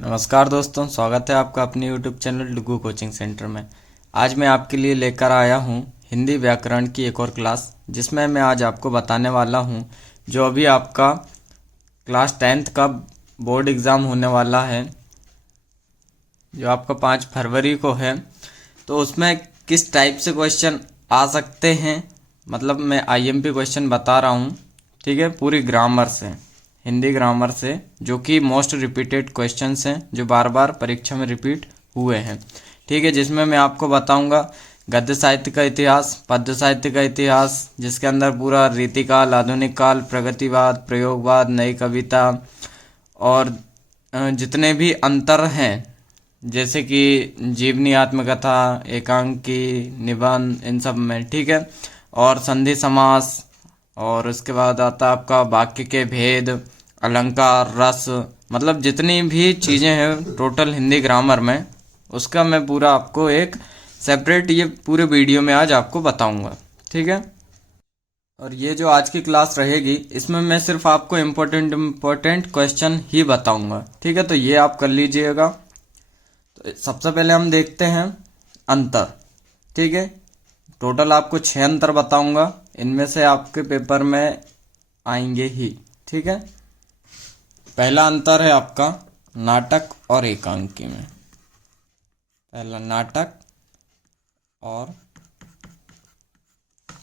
नमस्कार दोस्तों, स्वागत है आपका अपने YouTube चैनल डुगू कोचिंग सेंटर में। आज मैं आपके लिए लेकर आया हूँ हिंदी व्याकरण की एक और क्लास, जिसमें मैं आज आपको बताने वाला हूँ जो अभी आपका क्लास 10th का बोर्ड एग्ज़ाम होने वाला है, जो आपका 5 फरवरी को है। तो उसमें किस टाइप से क्वेश्चन आ सकते हैं, मतलब मैं IMP क्वेश्चन बता रहा हूँ, ठीक है, पूरी ग्रामर से, हिंदी ग्रामर से, जो कि मोस्ट रिपीटेड क्वेश्चंस हैं, जो बार बार परीक्षा में रिपीट हुए हैं, ठीक है। जिसमें मैं आपको बताऊंगा गद्य साहित्य का इतिहास, पद्य साहित्य का इतिहास, जिसके अंदर पूरा रीतिकाल, आधुनिक काल, प्रगतिवाद, प्रयोगवाद, नई कविता और जितने भी अंतर हैं, जैसे कि जीवनी, आत्मकथा, एकांकी, निबंध, इन सब में, ठीक है। और संधि समास, और उसके बाद आता है आपका वाक्य के भेद, अलंकार, रस, मतलब जितनी भी चीज़ें हैं टोटल हिंदी ग्रामर में, उसका मैं पूरा आपको एक सेपरेट ये पूरे वीडियो में आज आपको बताऊंगा, ठीक है। और ये जो आज की क्लास रहेगी, इसमें मैं सिर्फ आपको इम्पोर्टेंट क्वेश्चन ही बताऊंगा, ठीक है। तो ये आप कर लीजिएगा। तो सबसे पहले हम देखते हैं अंतर, ठीक है। टोटल आपको 6 अंतर बताऊंगा, इनमें से आपके पेपर में आएंगे ही, ठीक है। पहला अंतर है आपका नाटक और एकांकी में। पहला नाटक और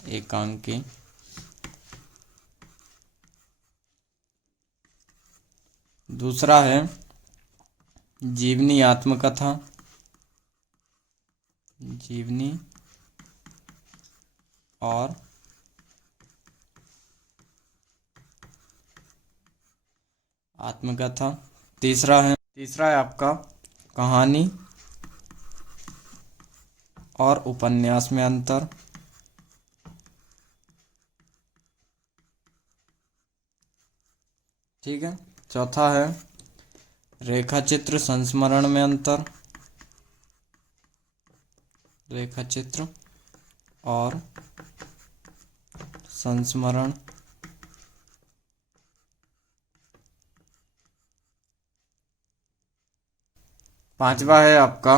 एकांकी। दूसरा है जीवनी, आत्मकथा, जीवनी और आत्मकथा। तीसरा है आपका कहानी और उपन्यास में अंतर। ठीक है। चौथा है रेखाचित्र संस्मरण में अंतर। रेखाचित्र और संस्मरण। पांचवा है आपका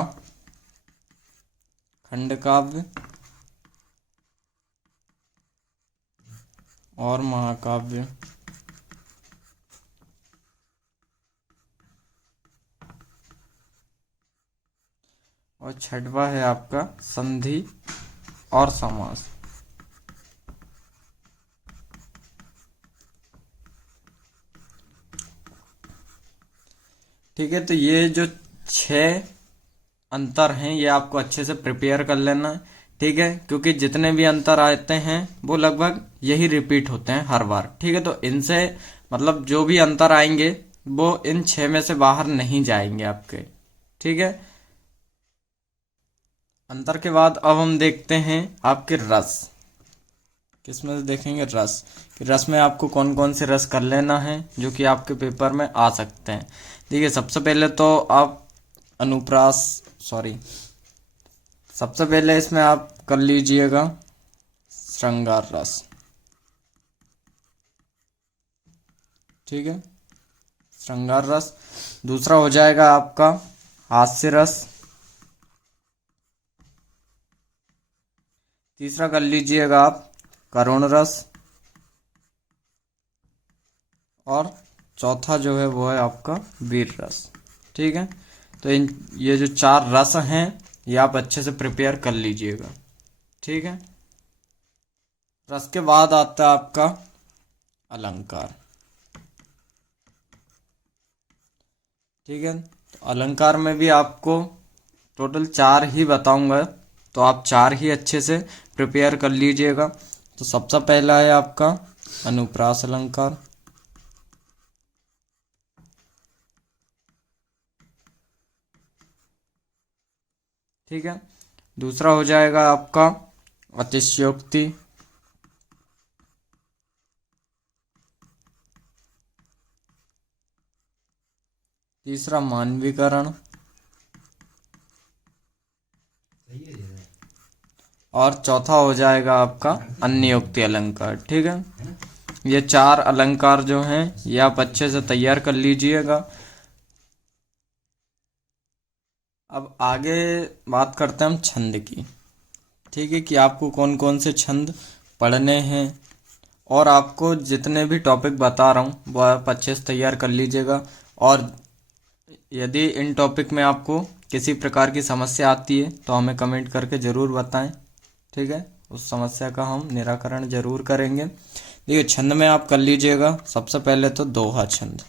खंडकाव्य और महाकाव्य। और छठवा है आपका संधि और समास। ठीक है। तो ये जो 6 अंतर हैं, ये आपको अच्छे से प्रिपेयर कर लेना है, ठीक है, क्योंकि जितने भी अंतर आते हैं वो लगभग यही रिपीट होते हैं हर बार, ठीक है। तो इनसे मतलब जो भी अंतर आएंगे वो इन 6 में से बाहर नहीं जाएंगे आपके, ठीक है। अंतर के बाद अब हम देखते हैं आपके रस। किसमें से देखेंगे? रस। कि रस में आपको कौन कौन से रस कर लेना है जो कि आपके पेपर में आ सकते हैं। देखिए, सबसे पहले तो आप अनुप्रास सॉरी सबसे पहले इसमें आप कर लीजिएगा श्रृंगार रस, ठीक है, श्रृंगार रस। दूसरा हो जाएगा आपका हास्य रस। तीसरा कर लीजिएगा आप करुण रस। और चौथा जो है वो है आपका वीर रस, ठीक है। तो ये जो 4 रस हैं, ये आप अच्छे से प्रिपेयर कर लीजिएगा, ठीक है। रस के बाद आता है आपका अलंकार, ठीक है। तो अलंकार में भी आपको टोटल 4 ही बताऊंगा, तो आप 4 ही अच्छे से प्रिपेयर कर लीजिएगा। तो सबसे पहला है आपका अनुप्रास अलंकार, ठीक है। दूसरा हो जाएगा आपका अतिशयोक्ति। तीसरा मानवीकरण। और चौथा हो जाएगा आपका अन्योक्ति अलंकार, ठीक है। ये 4 अलंकार जो हैं, ये आप अच्छे से तैयार कर लीजिएगा। अब आगे बात करते हैं हम छंद की। ठीक है, कि आपको कौन कौन से छंद पढ़ने हैं, और आपको जितने भी टॉपिक बता रहा हूँ वह आप अच्छे से तैयार कर लीजिएगा। और यदि इन टॉपिक में आपको किसी प्रकार की समस्या आती है तो हमें कमेंट करके ज़रूर बताएं। ठीक है, उस समस्या का हम निराकरण जरूर करेंगे। देखिए, छंद में आप कर लीजिएगा सबसे पहले तो दोहा छंद।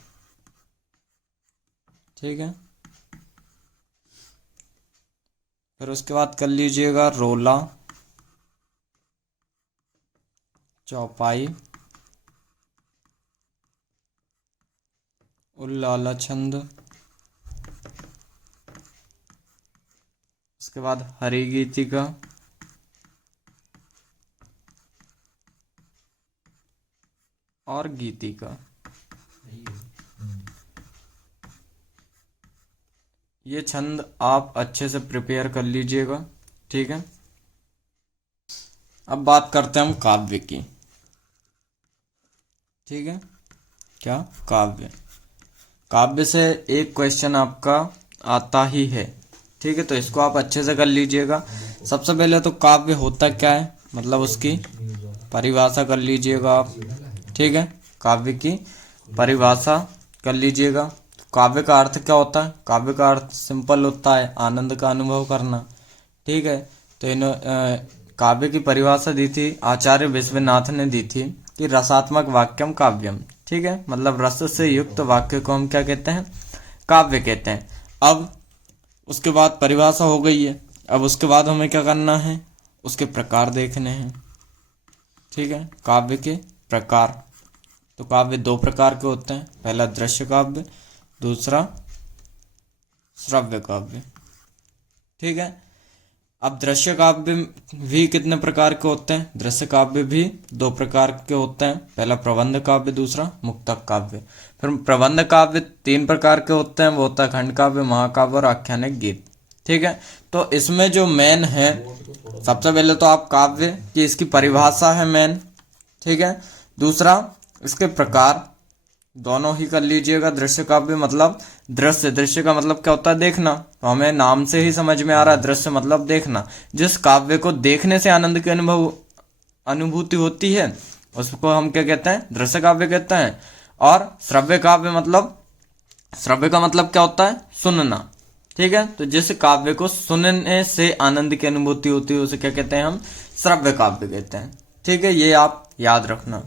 ठीक है, फिर उसके बाद कर लीजिएगा रोला, चौपाई, उल्लाला छंद, उसके बाद हरि गीतिका, और गीतिका। ये छंद आप अच्छे से प्रिपेयर कर लीजिएगा। ठीक है, अब बात करते हैं हम काव्य की। ठीक है, क्या काव्य, काव्य से एक क्वेश्चन आपका आता ही है। ठीक है, तो इसको आप अच्छे से कर लीजिएगा। सबसे पहले तो काव्य होता क्या है, मतलब उसकी परिभाषा कर लीजिएगा आप। ठीक है, काव्य की परिभाषा कर लीजिएगा। काव्य का अर्थ क्या होता है? काव्य का अर्थ सिंपल होता है, आनंद का अनुभव करना। ठीक है, तो इन काव्य की परिभाषा दी थी आचार्य विश्वनाथ ने दी थी कि रसात्मक वाक्यम काव्यम। ठीक है, मतलब रस से युक्त वाक्य को हम क्या कहते हैं? काव्य कहते हैं। अब उसके बाद परिभाषा हो गई है, अब उसके बाद हमें क्या करना है? उसके प्रकार देखने हैं। ठीक है, काव्य के प्रकार, तो काव्य दो प्रकार के होते हैं, पहला दृश्य काव्य, दूसरा श्रव्य काव्य। ठीक है, अब दृश्य काव्य भी कितने प्रकार के होते हैं? दृश्य काव्य भी दो प्रकार के होते हैं, पहला प्रबंध काव्य, दूसरा मुक्तक काव्य। फिर प्रबंध काव्य तीन प्रकार के होते हैं, वो होता है खंड काव्य, महाकाव्य और आख्यानिक गीत। ठीक है, तो इसमें जो मेन है, सबसे पहले तो आप काव्य की इसकी परिभाषा है मेन। ठीक है, दूसरा इसके प्रकार, दोनों ही कर लीजिएगा। दृश्य काव्य मतलब दृश्य, दृश्य का मतलब क्या होता है? देखना। तो हमें नाम से ही समझ में आ रहा है, दृश्य मतलब देखना। जिस काव्य को देखने से आनंद की अनुभूति होती है उसको हम क्या कहते हैं? दृश्य काव्य कहते हैं। और श्रव्य काव्य मतलब, श्रव्य का मतलब क्या होता है? सुनना। ठीक है, तो जिस काव्य को सुनने से आनंद की अनुभूति होती है उसे क्या कहते हैं? हम श्रव्य काव्य कहते हैं। ठीक है, ये आप याद रखना।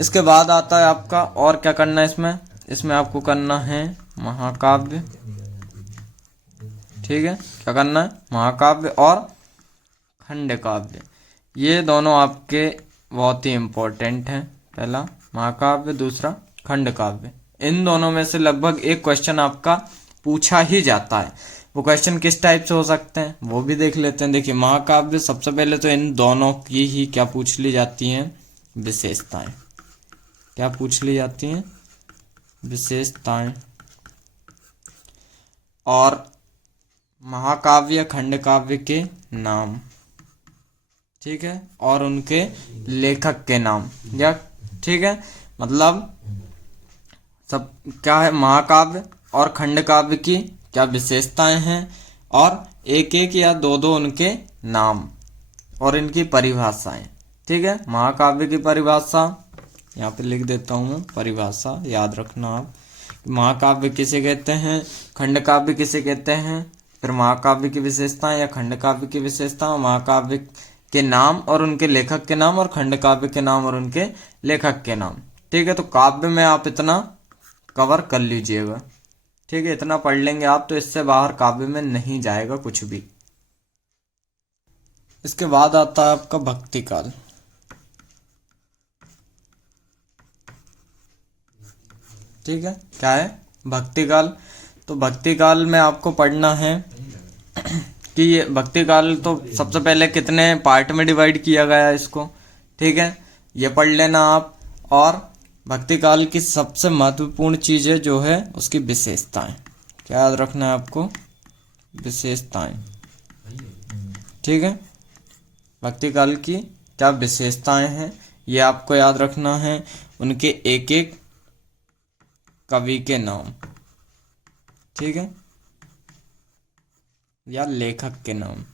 इसके बाद आता है आपका और क्या करना है इसमें? इसमें आपको करना है महाकाव्य। ठीक है, क्या करना है? महाकाव्य और खंड काव्य। ये दोनों आपके बहुत ही इम्पोर्टेंट हैं, पहला महाकाव्य, दूसरा खंड काव्य। इन दोनों में से लगभग एक क्वेश्चन आपका पूछा ही जाता है। वो क्वेश्चन किस टाइप से हो सकते हैं वो भी देख लेते हैं। देखिए, महाकाव्य सबसे पहले तो इन दोनों की ही क्या पूछ ली जाती हैं? विशेषताएं। क्या पूछ ली जाती हैं? विशेषताएं। और महाकाव्य खंड काव्य के नाम। ठीक है, और उनके लेखक के नाम, या ठीक है, मतलब सब क्या है? महाकाव्य और खंड काव्य की क्या विशेषताएं हैं, और एक एक या दो दो उनके नाम और इनकी परिभाषाएं। ठीक है, महाकाव्य की परिभाषा यहाँ पे लिख देता हूँ मैं, परिभाषा याद रखना आप। महाकाव्य किसे कहते हैं, खंड काव्य किसे कहते हैं, फिर महाकाव्य की विशेषताएं या खंड काव्य की विशेषताएं, महाकाव्य के नाम और उनके लेखक के नाम, और खंड काव्य के नाम और उनके लेखक के नाम। ठीक है, तो काव्य में आप इतना कवर कर लीजिएगा। ठीक है, इतना पढ़ लेंगे आप तो इससे बाहर काव्य में नहीं जाएगा कुछ भी। इसके बाद आता है आपका भक्ति काल। ठीक है, क्या है? भक्ति काल। तो भक्ति काल में आपको पढ़ना है कि ये भक्ति काल तो सबसे पहले कितने पार्ट में डिवाइड किया गया है इसको। ठीक है, ये पढ़ लेना आप। और भक्ति काल की सबसे महत्वपूर्ण चीजें जो है उसकी विशेषताएं, क्या याद रखना है आपको? विशेषताएं। ठीक है, भक्ति काल की क्या विशेषताएं हैं ये आपको याद रखना है। उनके एक एक कवि के नाम। ठीक है, या लेखक के नाम।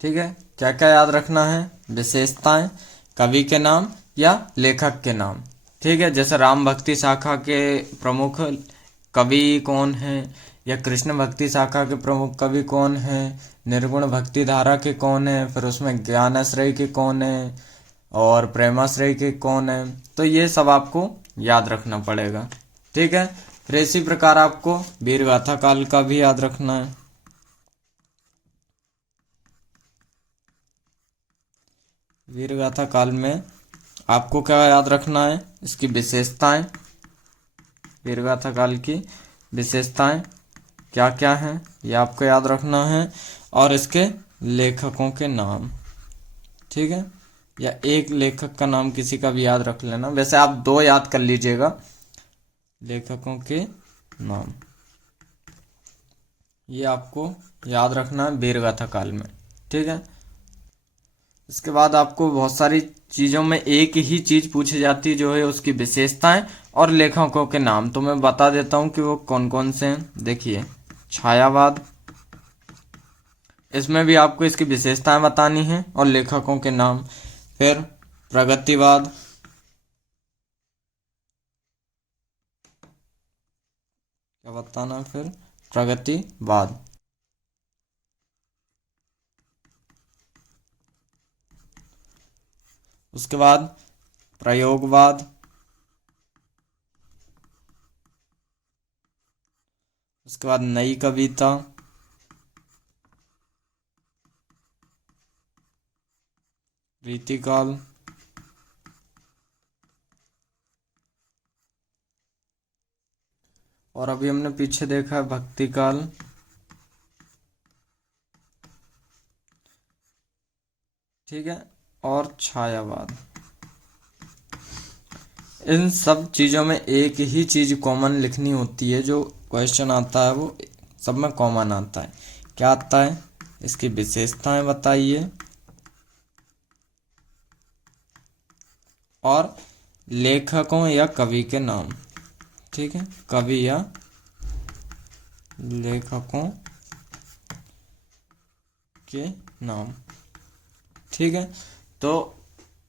ठीक है, क्या क्या याद रखना है? विशेषताएं, कवि के नाम या लेखक के नाम। ठीक है, जैसे राम भक्ति शाखा के प्रमुख कवि कौन है, या कृष्ण भक्ति शाखा के प्रमुख कवि कौन है, निर्गुण भक्ति धारा के कौन है, फिर उसमें ज्ञानाश्रय के कौन है, और प्रेमाश्रय के कौन है। तो ये सब आपको याद रखना पड़ेगा। ठीक है, फिर इसी प्रकार आपको वीरगाथा काल का भी याद रखना है। वीरगाथा काल में आपको क्या याद रखना है? इसकी विशेषताएं, वीरगाथा काल की विशेषताएं क्या क्या हैं ये आपको याद रखना है, और इसके लेखकों के नाम। ठीक है, या एक लेखक का नाम किसी का भी याद रख लेना, वैसे आप 2 याद कर लीजिएगा लेखकों के नाम। ये आपको याद रखना है वीरगाथा काल में। ठीक है, इसके बाद आपको बहुत सारी चीज़ों में एक ही चीज़ पूछी जाती है, जो है उसकी विशेषताएं और लेखकों के नाम। तो मैं बता देता हूं कि वो कौन कौन से हैं। देखिए, छायावाद, इसमें भी आपको इसकी विशेषताएं बतानी है और लेखकों के नाम। फिर प्रगतिवाद, क्या बताना? फिर प्रगतिवाद। उसके बाद प्रयोगवाद, उसके बाद नई कविता, रीतिकाल, और अभी हमने पीछे देखा है भक्तिकाल। ठीक है, और छायावाद। इन सब चीज़ों में एक ही चीज़ कॉमन लिखनी होती है, जो क्वेश्चन आता है वो सब में कॉमन आता है। क्या आता है? इसकी विशेषताएं बताइए और लेखकों या कवि के नाम। ठीक है, कवि या लेखकों के नाम। ठीक है, तो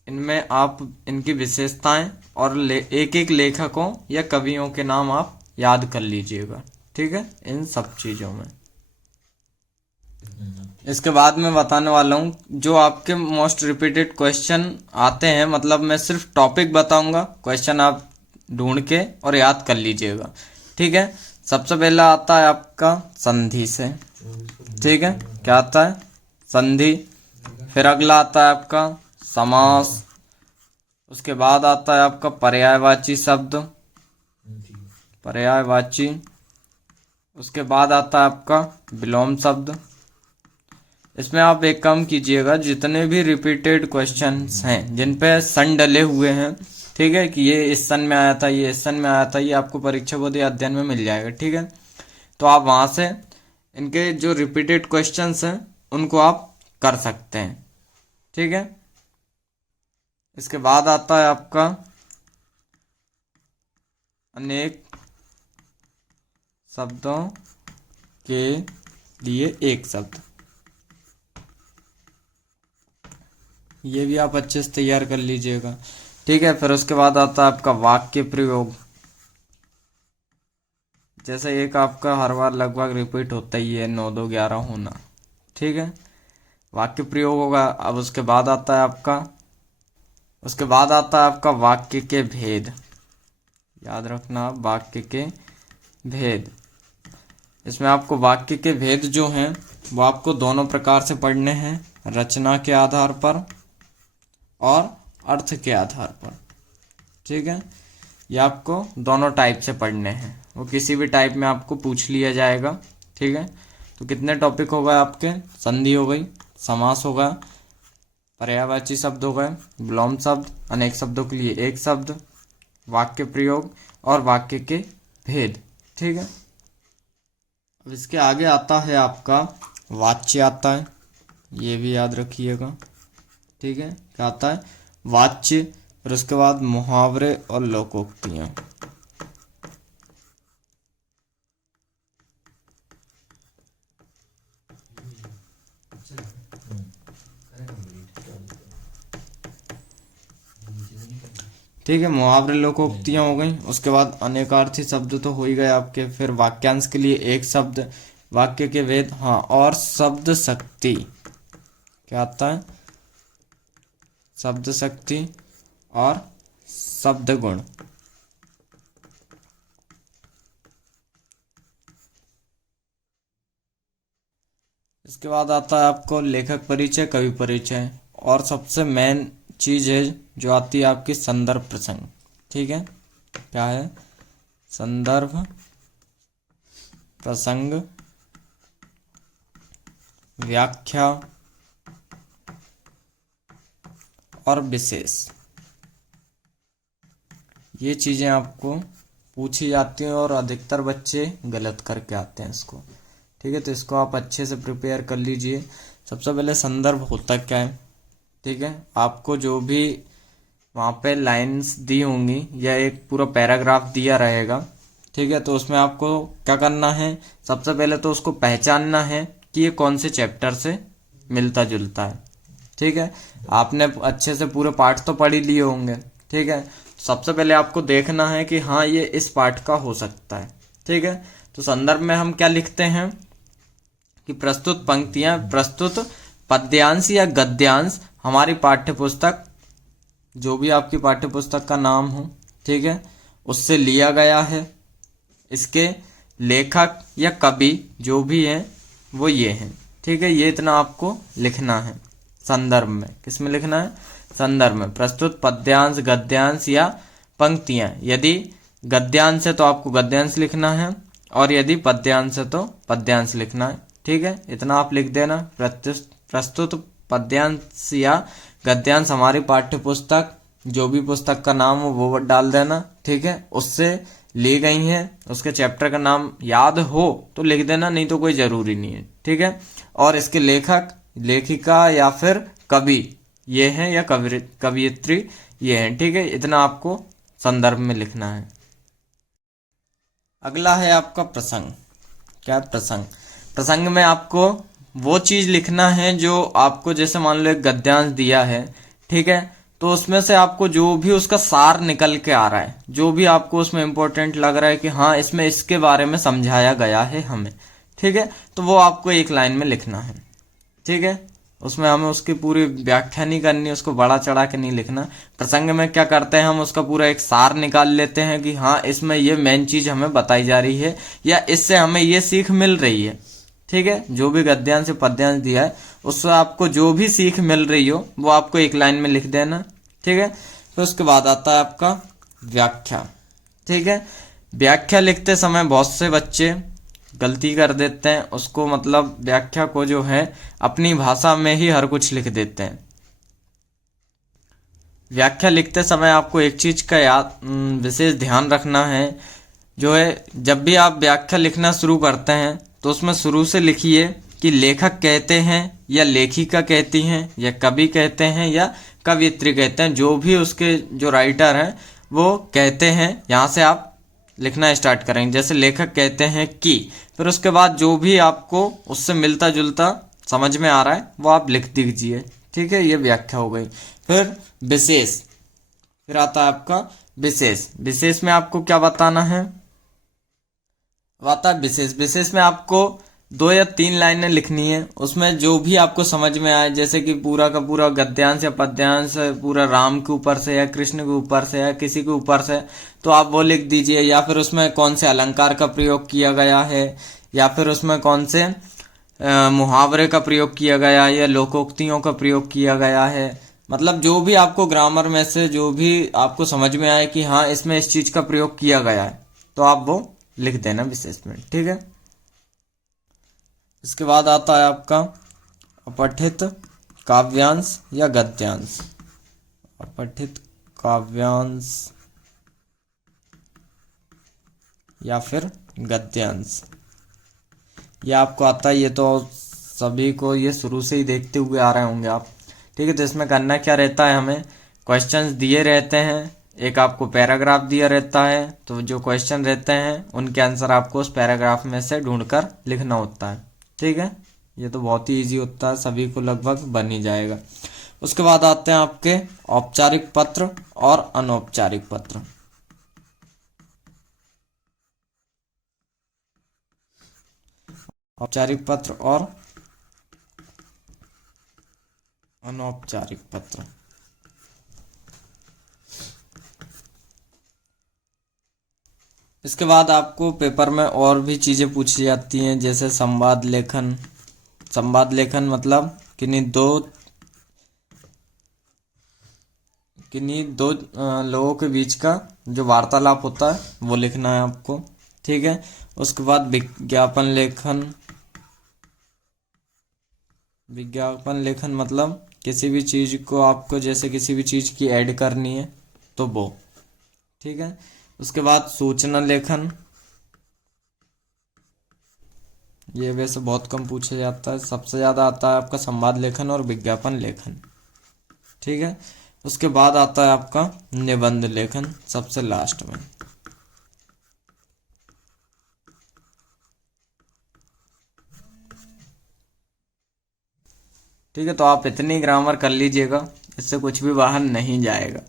इनमें आप इनकी विशेषताएं और एक एक लेखकों या कवियों के नाम आप याद कर लीजिएगा। ठीक है, इन सब चीज़ों में। इसके बाद मैं बताने वाला हूँ जो आपके मोस्ट रिपीटेड क्वेश्चन आते हैं, मतलब मैं सिर्फ टॉपिक बताऊंगा, क्वेश्चन आप ढूंढ के और याद कर लीजिएगा। ठीक है, सबसे पहला आता है आपका संधि से। ठीक है, क्या आता है? संधि। फिर अगला आता है आपका समास। उसके बाद आता है आपका पर्यायवाची शब्द, पर्यायवाची। उसके बाद आता है आपका विलोम शब्द। इसमें आप एक काम कीजिएगा, जितने भी रिपीटेड क्वेश्चंस हैं जिन पे सन डले हुए हैं, ठीक है, कि ये इस सन में आया था, ये इस सन में आया था, ये आपको परीक्षा बोधि अध्ययन में मिल जाएगा। ठीक है, तो आप वहां से इनके जो रिपीटेड क्वेश्चंस हैं उनको आप कर सकते हैं। ठीक है, इसके बाद आता है आपका अनेक शब्दों के लिए एक शब्द। ये भी आप अच्छे से तैयार कर लीजिएगा। ठीक है, फिर उसके बाद आता है आपका वाक्य प्रयोग। जैसे एक आपका हर बार लगभग रिपीट होता ही है, 9 2 11 होना। ठीक है, वाक्य प्रयोग होगा। अब उसके बाद आता है आपका वाक्य के भेद। याद रखना, वाक्य के भेद। इसमें आपको वाक्य के भेद जो हैं वो आपको दोनों प्रकार से पढ़ने हैं, रचना के आधार पर और अर्थ के आधार पर। ठीक है, ये आपको दोनों टाइप से पढ़ने हैं, वो किसी भी टाइप में आपको पूछ लिया जाएगा। ठीक है, तो कितने टॉपिक हो गए आपके? संधि हो गई, समास हो गया, पर्यायवाची शब्द हो गए, विलोम शब्द, अनेक शब्दों के लिए एक शब्द, वाक्य प्रयोग और वाक्य के भेद। ठीक है, अब इसके आगे आता है आपका वाच्य आता है, ये भी याद रखिएगा। ठीक है, क्या आता है? वाच्य। फिर उसके बाद मुहावरे और लोकोक्तियाँ। ठीक है, मुहावरे लोकोक्तियाँ हो गई। उसके बाद अनेकार्थी शब्द तो हो ही गए आपके। फिर वाक्यांश के लिए एक शब्द, वाक्य के भेद, हाँ, और शब्द शक्ति। क्या आता है? शब्द शक्ति और शब्द गुण। इसके बाद आता है आपको लेखक परिचय, कवि परिचय, और सबसे मेन चीज है जो आती है आपकी संदर्भ प्रसंग। ठीक है, क्या है? संदर्भ प्रसंग, व्याख्या और विशेष। ये चीजें आपको पूछी जाती हैं और अधिकतर बच्चे गलत करके आते हैं इसको। ठीक है, तो इसको आप अच्छे से प्रिपेयर कर लीजिए। सबसे पहले संदर्भ होता क्या है? ठीक है, आपको जो भी वहाँ पे लाइंस दी होंगी या एक पूरा पैराग्राफ दिया रहेगा, ठीक है, तो उसमें आपको क्या करना है? सबसे पहले तो उसको पहचानना है कि ये कौन से चैप्टर से मिलता जुलता है। ठीक है, आपने अच्छे से पूरे पाठ तो पढ़ ही लिए होंगे। ठीक है, सबसे पहले आपको देखना है कि हाँ ये इस पाठ का हो सकता है। ठीक है, तो संदर्भ में हम क्या लिखते हैं कि प्रस्तुत पंक्तियां, प्रस्तुत पद्यांश या गद्यांश हमारी पाठ्य पुस्तक, जो भी आपकी पाठ्य पुस्तक का नाम हो, ठीक है, उससे लिया गया है। इसके लेखक या कवि जो भी हैं वो ये हैं। ठीक है, ये इतना आपको लिखना है संदर्भ में। किस में लिखना है? संदर्भ में। प्रस्तुत पद्यांश, गद्यांश या पंक्तियां। यदि गद्यांश है तो आपको गद्यांश लिखना है, और यदि पद्यांश है तो पद्यांश लिखना है। ठीक है, इतना आप लिख देना। प्रस्तुत पद्यांश या गद्यांश हमारी पाठ्य पुस्तक, जो भी पुस्तक का नाम हो वो डाल देना। ठीक है, उससे ली गई हैं, उसके चैप्टर का नाम याद हो तो लिख देना, नहीं तो कोई जरूरी नहीं है। ठीक है, और इसके लेखक, लेखिका या फिर कवि ये हैं, या कवियत्री ये हैं। ठीक है, इतना आपको संदर्भ में लिखना है। अगला है आपका प्रसंग। क्या? प्रसंग। प्रसंग में आपको वो चीज लिखना है जो आपको, जैसे मान लो एक गद्यांश दिया है, ठीक है, तो उसमें से आपको जो भी उसका सार निकल के आ रहा है, जो भी आपको उसमें इंपॉर्टेंट लग रहा है कि हाँ इसमें इसके बारे में समझाया गया है हमें, ठीक है, तो वो आपको एक लाइन में लिखना है। ठीक है, उसमें हमें उसकी पूरी व्याख्या नहीं करनी, उसको बड़ा चढ़ा के नहीं लिखना। प्रसंग में क्या करते हैं, हम उसका पूरा एक सार निकाल लेते हैं कि हाँ इसमें ये मेन चीज हमें बताई जा रही है, या इससे हमें ये सीख मिल रही है। ठीक है, जो भी गद्यांश से पद्यांश दिया है उससे आपको जो भी सीख मिल रही हो वो आपको एक लाइन में लिख देना। ठीक है, फिर उसके बाद आता है आपका व्याख्या। ठीक है, व्याख्या लिखते समय बहुत से बच्चे गलती कर देते हैं, उसको मतलब व्याख्या को जो है अपनी भाषा में ही हर कुछ लिख देते हैं। व्याख्या लिखते समय आपको एक चीज का विशेष ध्यान रखना है, जो है जब भी आप व्याख्या लिखना शुरू करते हैं तो उसमें शुरू से लिखिए कि लेखक कहते हैं या लेखिका कहती हैं या कवि कहते हैं या कवियत्री कहते हैं, जो भी उसके जो राइटर हैं वो कहते हैं, यहाँ से आप लिखना स्टार्ट करेंगे। जैसे लेखक कहते हैं कि, फिर उसके बाद जो भी आपको उससे मिलता जुलता समझ में आ रहा है वो आप लिख दीजिए। ठीक है, ये व्याख्या हो गई। फिर विशेष, फिर आता है आपका विशेष। विशेष में आपको क्या बताना है? आता है विशेष। विशेष में आपको 2 या 3 लाइनें लिखनी है, उसमें जो भी आपको समझ में आए, जैसे कि पूरा का पूरा गद्यांश या पद्यांश पूरा राम के ऊपर से या कृष्ण के ऊपर से या किसी के ऊपर से, तो आप वो लिख दीजिए। या फिर उसमें कौन से अलंकार का प्रयोग किया गया है, या फिर उसमें कौन से मुहावरे का प्रयोग किया गया है या लोकोक्तियों का प्रयोग किया गया है। मतलब जो भी आपको ग्रामर में से जो भी आपको समझ में आए कि हाँ इसमें इस चीज का प्रयोग किया गया है, तो आप वो लिख देना विशेष में। ठीक है, इसके बाद आता है आपका अपठित काव्यांश या गद्यांश। अपठित काव्यांश या फिर गद्यांश, ये आपको आता है, ये तो सभी को ये शुरू से ही देखते हुए आ रहे होंगे आप। ठीक है, तो इसमें करना क्या रहता है, हमें क्वेश्चंस दिए रहते हैं, एक आपको पैराग्राफ दिया रहता है, तो जो क्वेश्चन रहते हैं उनके आंसर आपको उस पैराग्राफ में से ढूंढकर लिखना होता है। ठीक है, ये तो बहुत ही इजी होता है, सभी को लगभग बन ही जाएगा। उसके बाद आते हैं आपके औपचारिक पत्र और अनौपचारिक पत्र। औपचारिक पत्र और अनौपचारिक पत्र। इसके बाद आपको पेपर में और भी चीज़ें पूछी जाती हैं, जैसे संवाद लेखन। संवाद लेखन मतलब किन्हीं दो लोगों के बीच का जो वार्तालाप होता है वो लिखना है आपको, ठीक है। उसके बाद विज्ञापन लेखन। विज्ञापन लेखन मतलब किसी भी चीज़ को आपको, जैसे किसी भी चीज़ की ऐड करनी है तो वो, ठीक है। उसके बाद सूचना लेखन, ये वैसे बहुत कम पूछा जाता है, सबसे ज़्यादा आता है आपका संवाद लेखन और विज्ञापन लेखन, ठीक है। उसके बाद आता है आपका निबंध लेखन सबसे लास्ट में। ठीक है, तो आप इतनी ग्रामर कर लीजिएगा, इससे कुछ भी बाहर नहीं जाएगा।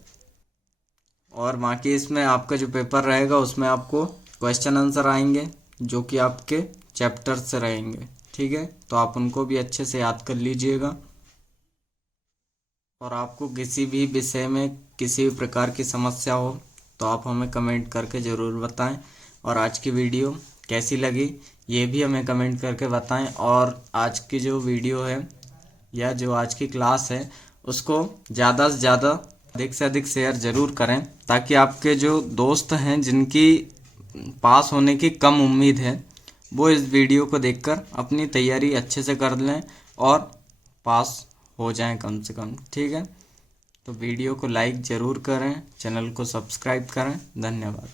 और बाकी इसमें आपका जो पेपर रहेगा उसमें आपको क्वेश्चन आंसर आएंगे जो कि आपके चैप्टर से रहेंगे, ठीक है। तो आप उनको भी अच्छे से याद कर लीजिएगा। और आपको किसी भी विषय में किसी भी प्रकार की समस्या हो तो आप हमें कमेंट करके ज़रूर बताएं। और आज की वीडियो कैसी लगी ये भी हमें कमेंट करके बताएं। और आज की जो वीडियो है या जो आज की क्लास है उसको ज़्यादा से अधिक शेयर ज़रूर करें, ताकि आपके जो दोस्त हैं जिनकी पास होने की कम उम्मीद है वो इस वीडियो को देखकर अपनी तैयारी अच्छे से कर लें और पास हो जाएं कम से कम, ठीक है। तो वीडियो को लाइक ज़रूर करें, चैनल को सब्सक्राइब करें। धन्यवाद।